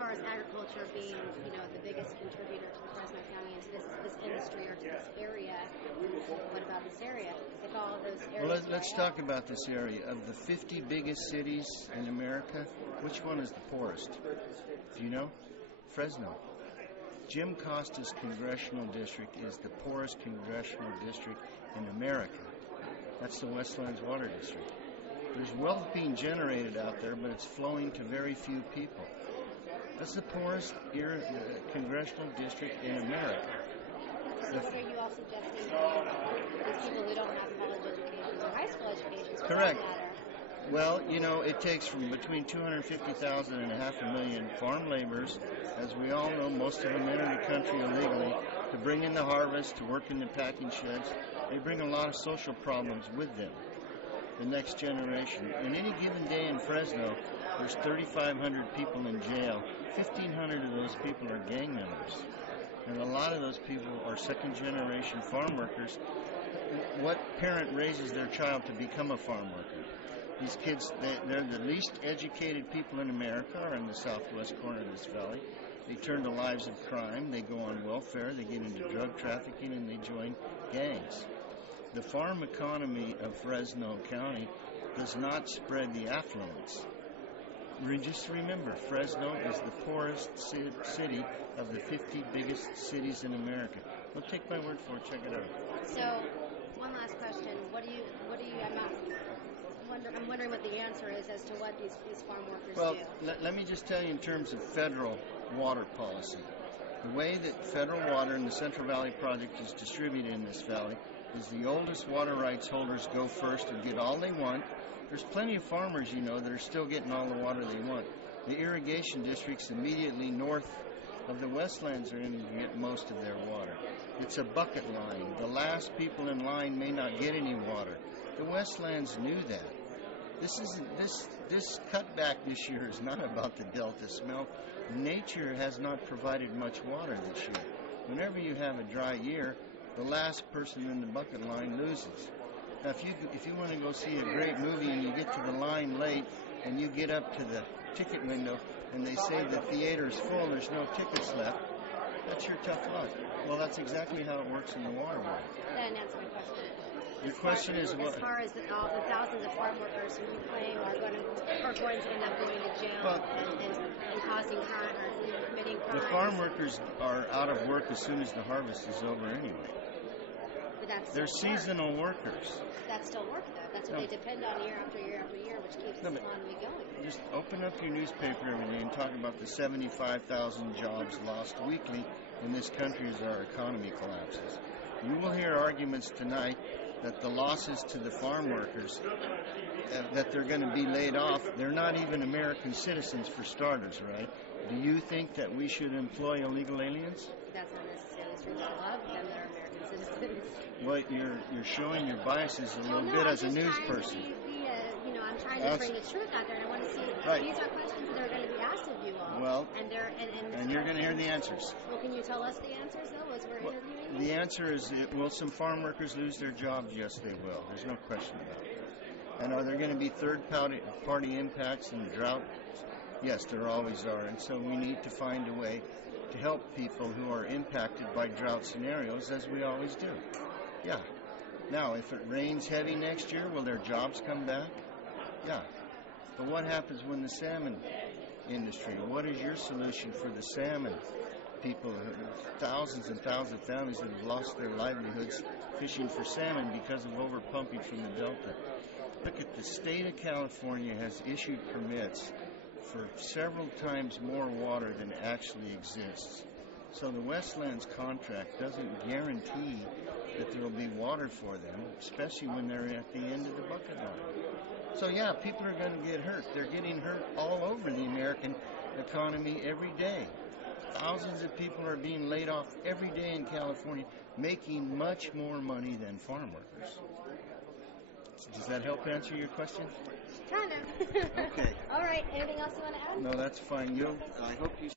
far as agriculture being, the biggest contributor to Fresno County and to this industry or to this area, what about this area? If all of those areas well, let's talk about this area. Of the 50 biggest cities in America, which one is the poorest? Do you know? Fresno. Jim Costa's congressional district is the poorest congressional district in America. That's the Westlands Water District. There's wealth being generated out there, but it's flowing to very few people. That's the poorest congressional district in America. So what are you all suggesting to these people who don't have college educations or high school educations? Correct. Well, it takes from between 250,000 and 500,000 farm laborers. As we all know, most of them enter the country illegally to bring in the harvest, to work in the packing sheds. They bring a lot of social problems with them. The next generation. In any given day in Fresno, there's 3,500 people in jail. 1,500 of those people are gang members. And a lot of those people are second-generation farm workers. What parent raises their child to become a farm worker? These kids, they're the least educated people in America, or in the southwest corner of this valley. They turn to lives of crime. They go on welfare. They get into drug trafficking, and they join gangs. The farm economy of Fresno County does not spread the affluence. Just remember, Fresno is the poorest city of the 50 biggest cities in America. Well, take my word for it. Check it out. So, one last question. I'm wondering what the answer is as to what these farm workers do. Well, let me just tell you in terms of federal water policy. The way that federal water in the Central Valley Project is distributed in this valley is the oldest water rights holders go first and get all they want. There's plenty of farmers, that are still getting all the water they want. The irrigation districts immediately north of the Westlands are going to get most of their water. It's a bucket line. The last people in line may not get any water. The Westlands knew that. This cutback this year is not about the Delta smell. Nature has not provided much water this year. Whenever you have a dry year, the last person in the bucket line loses. Now, if you want to go see a great movie and you get to the line late and you get up to the ticket window and they say the theater is full, there's no tickets left, that's your tough luck. Well, that's exactly how it works in the water world. That didn't answer my question. Your question is what? As far as all the thousands of farm workers who you claim are going to end up going to jail and causing crime or committing crimes. The farm workers are out of work as soon as the harvest is over anyway. But they're seasonal workers. That's still work, though. That's what they depend on year after year after year, which keeps the economy going. Just open up your newspaper every day and talk about the 75,000 jobs lost weekly in this country as our economy collapses. You will hear arguments tonight that the losses to the farm workers, that they're going to be laid off. They're not even American citizens for starters, right? Do you think that we should employ illegal aliens? That's not necessarily true. A lot of them are American citizens. Well, you're showing your biases a little bit as a news person. I'm trying to bring the truth out there, and I want to see. Right. These are questions that are going to be asked of you all. Well, and you're going to hear the answers. Well, can you tell us the answers, though, as we're interviewing? The answer is, will some farm workers lose their jobs? Yes, they will. There's no question about it. And are there going to be third-party impacts in the drought? Yes, there always are. And so we need to find a way to help people who are impacted by drought scenarios, as we always do. Yeah. Now, if it rains heavy next year, will their jobs come back? Yeah. But what happens when the salmon industry? What is your solution for the salmon people? Thousands and thousands of families that have lost their livelihoods fishing for salmon because of overpumping from the Delta. Look at the state of California has issued permits for several times more water than actually exists. So the Westlands contract doesn't guarantee that there will be water for them, especially when they're at the end of the bucket line. So yeah, people are going to get hurt. They're getting hurt all over the American economy every day. Thousands of people are being laid off every day in California, making much more money than farm workers. Does that help answer your question? Kind of. Okay. All right. Anything else you want to add? No, that's fine. I hope you